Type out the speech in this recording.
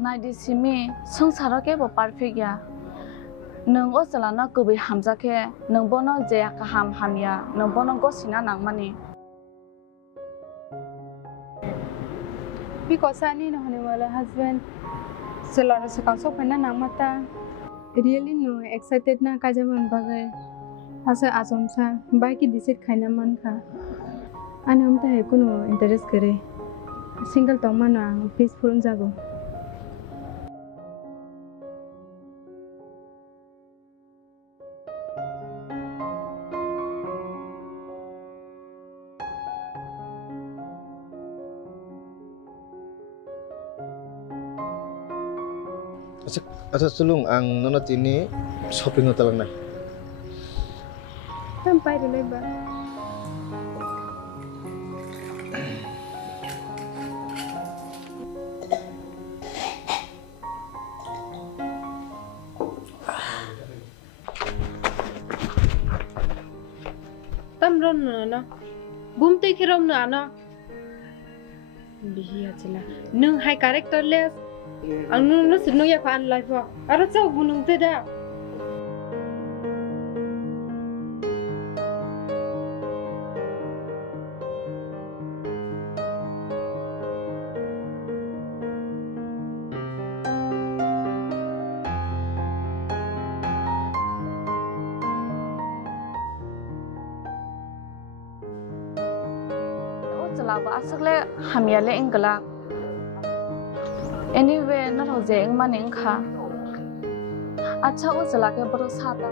नायदि सिमी संसार के बो परफेक्ट या नों ओ चलाना कबि हामजाखे नों बनो जे हाम हामिया नों बनो गसिना नांमानि because ani no hone wala husband selara sakang so phana nangmata really no excited na kajaman bagai asa asomsa baki disit khaina man kha ani amta he kuno interest kare single tomana peaceful jago Asa sulung ang nonot ini shopping hotel na. Sampai dulu ba. Tamron na. Bumti khirom na na. Bihiya chila. Nung high characterless. Ang nung sino ya fan life wa. Ara chau bunung te da. Laba asakle hamyale ingala anyway na roje ingman ingkha acha o chala ke bro sata